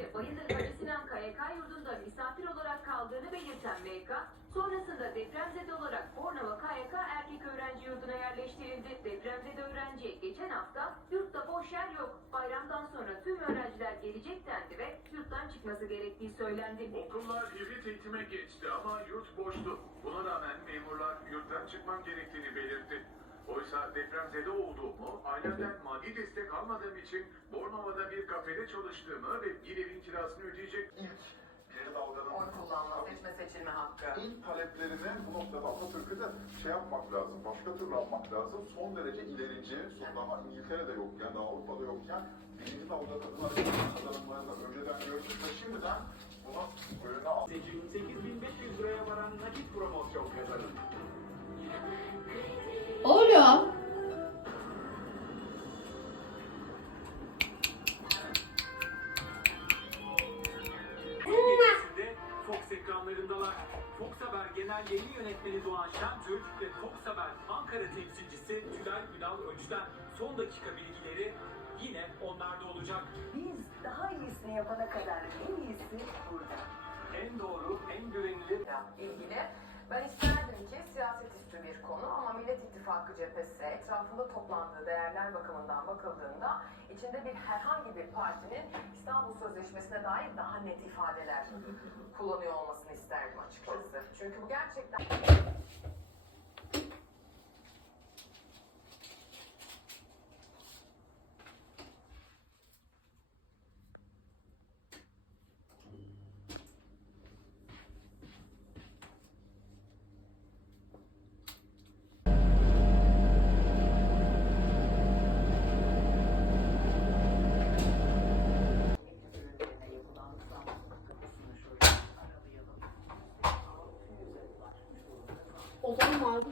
önce Bayındır Hacı Sinan KYK yurdunda misafir olarak kaldığını belirten MK, sonrasında depremzede olarak Bornova KYK erkek öğrenci yurduna yerleştirildi. Depremzede öğrenciye geçen hafta yurtta boş yer yok. Bayramdan sonra tüm öğrenciler gelecek dendi ve yurttan çıkması gerektiği söylendi. Okullar hibrit eğitime geçti ama yurt boştu. Buna rağmen memurlar yurttan çıkmam gerektiğini belirtti. Depremzede olduğumu, ailemden maddi destek almadığım için Bornova'da bir kafede çalıştığımı ve bir evin kirasını ödeyecek ilk ileri dalganın Oy kullanma, seçme seçilme hakkı. ilk taleplerini bu noktada Atatürk'ü de şey yapmak lazım, başka türlü almak lazım. Son derece ilerici, son daha İngiltere'de yokken, daha Avrupa'da yokken birinci dalga kadın hareketinin kazanımlarını önceden gördük ve şimdiden bunu önüne aldık. 8500 liraya varan nakit promosyon kazanın. Genel Yayın Yönetmeni Doğan Şentürk ve Fox Haber Ankara temsilcisi Tülay Ünal Önç'ten son dakika bilgileri yine onlarda olacak. Biz daha iyisini yapana kadar en iyisi burada. En doğru, en güvenilir ilgili ben isterdim ki siyaset üstü bir konu ama Millet İttifakı cephesi etrafında toplandığı değerler bakımından bakıldığında içinde bir herhangi bir partinin İstanbul Sözleşmesi'ne dair daha net ifadeler kullanıyor olmasını isterdim açıkçası. Çünkü bu gerçekten O zaman